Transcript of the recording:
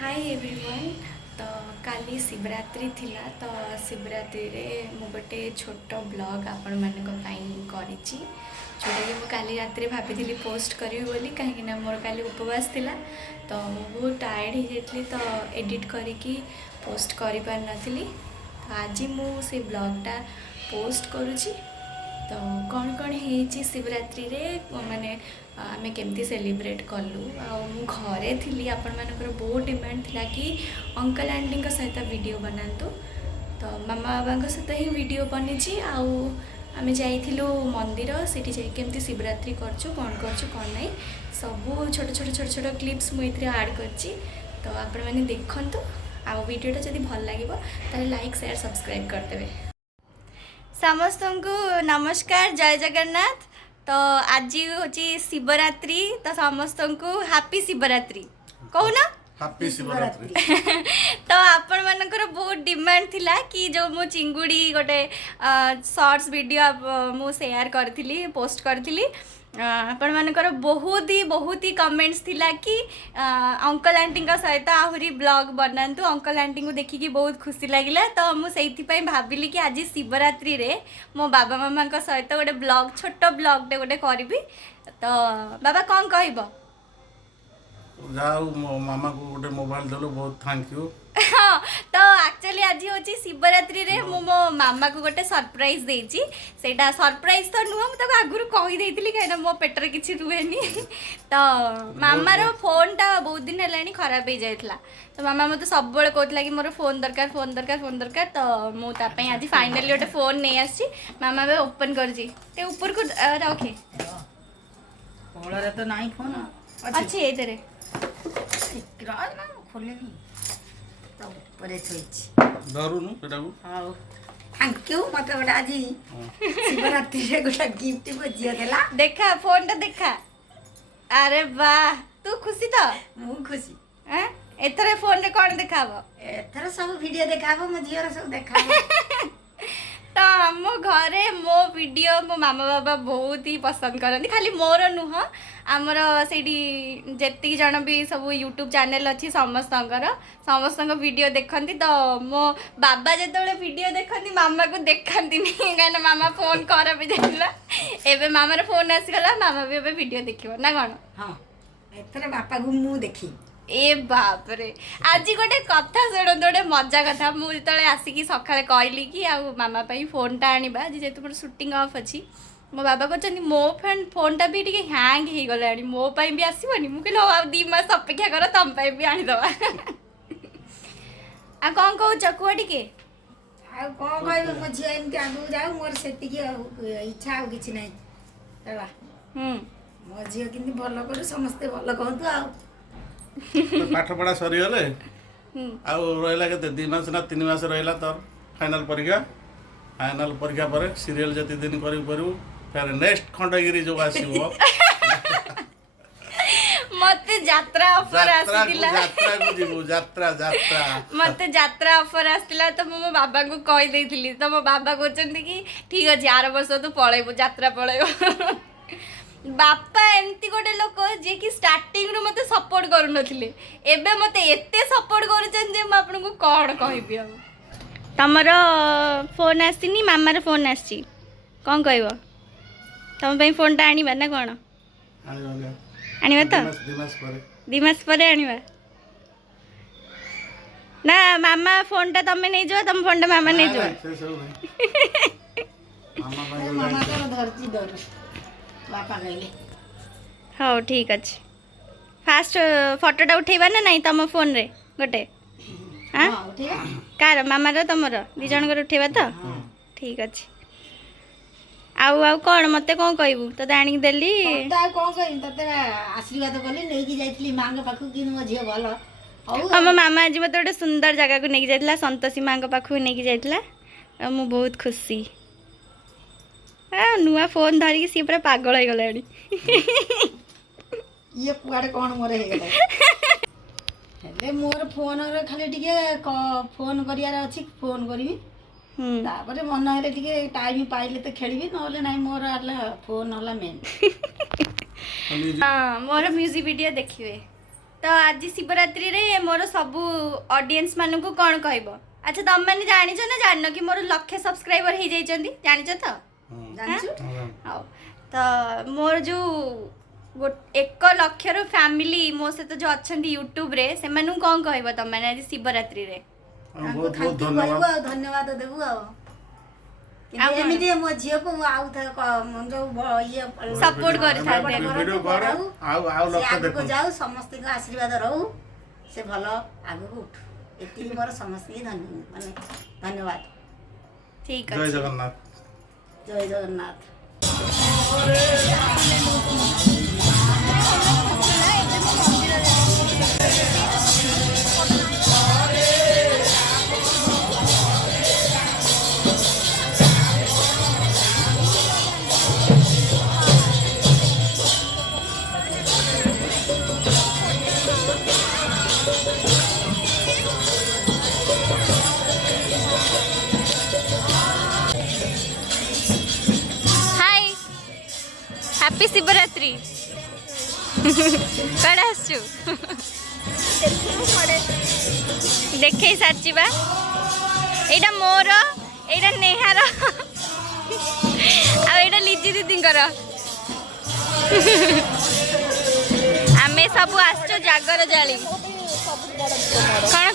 Hi everyone. तो काली शिवरात्रि थिला तो शिवरात्रि रे मु गोटे छोट ब्लॉग आपण मानक पाई करिछि जोटा कि काली रात्रि भाभी पोस्ट करी बोली कहीं मोर काली उपवास थिला तो मु बहुत टायर्ड हो जाइली तो एडिट करिकी पोस्ट करि पार नथिली। तो आज मु से ब्लॉगटा पोस्ट करुछि। तो कौन कौन है शिवरात्रि रे माने आमे केमती सेलिब्रेट कलु मु घरे थी आपण मानकर बहुत डिमांड थिला कि अंकल आंटी सहित वीडियो बनातु। तो मामा बाबा सहित ही वीडियो बनी आमे जाइथिलु मंदिर सेठी जाई केमती शिवरात्रि करछु कौन नहीं सब छोट छोट छोट छोट क्लिप्स मुझे ऐड करछि। तो आपण माने देखंतु आ वीडियोटा जदि भल लागिबो ताले लाइक शेयर सब्सक्राइब करदेबे। समस्त को नमस्कार, जय जगन्नाथ। तो आज हूँ शिवरात्रि तो समस्त को हैप्पी शिवरात्रि कहूना हैप्पी शिवरात्रि। तो आपण मानकर बहुत डिमांड थिला कि जो मु चिंगुड़ी गोटे शॉर्ट्स वीडियो मु शेयर करथिली पोस्ट करथिली आपण मानकर बहुत ही कमेंट्स थिला कि अंकल आंटी सहित आहरी ब्लॉग बनातु। अंकल आंटी को देखिकी बहुत खुशी लगिला तो मुझे भाविली कि आज शिवरात्रि रे मो बाबा मामा सहित गोटे ब्लॉग छोट ब्लॉगटे गोटे करी। तो बाबा कौन कहब? जाओ मामा को गोटे मोबाइल देलो बहुत थैंक यू। हाँ तो एक्चुअली आज हूँ शिवरात्रि रे मो मामा को गोटे सरप्राइज देछि। सेटा सरप्राइज तो नुह मुझे आगुरी कहीदेली कहीं मो पेटर किसी रुहेनी। तो मामार फोन टा बहुत दिन है खराब हो जाता। तो मामा मत सब कहला कि मोर फोन दरकार फोन दरकार फोन दरकार। तो मुझे आज फाइनाली गोटे फोन नहीं आसी मामा भी ओपन कर ऊपर को रखे तो नहीं फोन अच्छी ये खोलेनी ऊपर धरुनु बेटा को हां थैंक यू मत गोटे आज शिवरात्रि रे गोटे गिफ्ट को जियो देला। देखा फोन टा देखा। अरे वाह तू खुशी तो मु खुशी हैं एथरे फोन रे कोन देखाबो? एथरे सब वीडियो देखाबो मो जियो रे सब देखाबो। तो आम घरे मो वीडियो मो मामा बाबा बहुत ही पसंद करती। खाली मोर नुह आमर से जी जन भी सब यूट्यूब चैनल अच्छी समस्त वीडियो देखती। तो मो बाबा जो वीडियो देखती मामा को देखती नहीं कहीं मामा फोन खराब जाता। एवं मामार फोन आसीगला मामा भी एवं वीडियो देखियो ना कौन? हाँ एथरे बापा को मु देखी ए बाप रे आज गोटे कथा शुणु गोटे मजा कथा मुझे आसिकी सकाଳେ कहली कि आउ मामा पाई फोनटा आनिबा आज जेतु मोर शूटिंग ऑफ अच्छी मो बाबा कहते मो फोनटा भी टिके हैंग हो गला मो पाई भी आसबनी मु कहली आ 2 मास अपेक्षा कर तुम पाई भी आनीदवा। आ कौन कहूच कुआ टिके आ कौन कहबे मो झिया एमती आगु जाऊ मोर सेतिकी इच्छा आ किछि नै देला। मो झिया किंती भलो करू समस्ते भलो कहतु आ तो पाठ पढ़ा सरी गले आउ रहला के 2 मास ना 3 मास रहला तो फाइनल परीक्षा पर सीरियल जति दिन करी परु फिर नेक्स्ट खंडगिरी जो आसीबो मते यात्रा ऑफर आसीला यात्रा को जीवो यात्रा मते यात्रा ऑफर आसीला तो मो बाबा को कहि देथिली। तो मो बाबा कहचंती कि ठीक अछि 8 वर्ष तू पळेबो यात्रा पळेबो। बापा एमती गोटे लोक जे कि स्टार्टिंग रू मते सपोर्ट करू नथिले एबे मते एते सपोर्ट करूछन जे म आपन को कोन कहबी। अब तमरो फोन आसीनी मामार फोन आसी कोन कहबो? तम पई फोन ता आनीबा ना कोन? आनीबा तो 2 मास परे आनीबा ना मामा फोन ता तमे नै जो तम फोन ता मामा नै जो मामा तो धरती दर बापा कहले हाँ ठीक अच्छे। फास्ट फोटोटा उठेबा ना नहीं तुम फोन रे गोटे हाँ कार मामार तुमर 2 जन उठेबा तो ठीक अच्छे। आउ आउ कौन मते कौन कहबू तो आनी देली कौन कह तते आशीर्वाद कली नहीं कि जाइतली मां के पाखु कि मो झियो भलो हम मामा आज मत गोटे सुंदर जगह को नहीं जाइतला संतोषी मां के पाखु नहीं जाइतला मु बहुत खुशी। नुआ फोन धरिकी सी पूरा पागल हो गला ये कुआडे कौन मोर हे गला हेले मोर फोन रे खाली टिके फोन करियार अछि फोन करबी तापरे मन हेले टिके टाइम पाइले तो खेलबी नले नाही मोर आला फोन होला मेन। हां मोर म्यूजिक वीडियो देखिवे तो आज शिवरात्रि रे मोर सबू ऑडियंस मानू को कौन कहब? अच्छा तुम मैंने जानिଛ ना जान कि मोर 1,00,000 सब्सक्राइबर हो जाइछन्ती जानिଛ तो? ଜାଣିଛୁ हाँ तो मोर जो 1,00,000 रो फैमिली मो सहित जो अछंती यूट्यूब रे से मानू कौन कहब तुम मैंने आज शिवरात्रि रे? ତାଙ୍କୁ ବହୁତ ଥ୍ୟାଙ୍କ ବହୁତ ୟୁ କହିବୁ ଧନ୍ୟବାଦ। ଆଉ ଧନ୍ୟବାଦ ଦେବୁ ଆଉ କିନ୍ତୁ ଆଉ କଣ? ଏମିତି ମୋ ଝିଅକୁ ମୁଁ ଆଉ ଥରେ ଯୋଉ ଇଏ Support କରିଥାନ୍ତେ। ଭିଡ଼ିଓ କର ଆଉ ଆଉ ସେ ଲୋକ ଆଗକୁ ଦେଖୁ ଯାଉ ସମସ୍ତଙ୍କ ଆଶୀର୍ବାଦ ରହୁ ସେ ଭଲ ଆଗକୁ ଉଠୁ ଏତିକି ମୋର ସମସ୍ତଙ୍କୁ ମାନେ ଧନ୍ୟବାଦ ठीक ଜୟ है ଜଗନ୍ନାଥ। ଜୟ ଜଗନ୍ନାଥ। हाय हैप्पी शिवरात्रि कड़े आसचु देखे सारची बा एटा मोर एटा नेहार आ एटा लिजी दीदींकर आमे सब आसचु जागर जाली कौन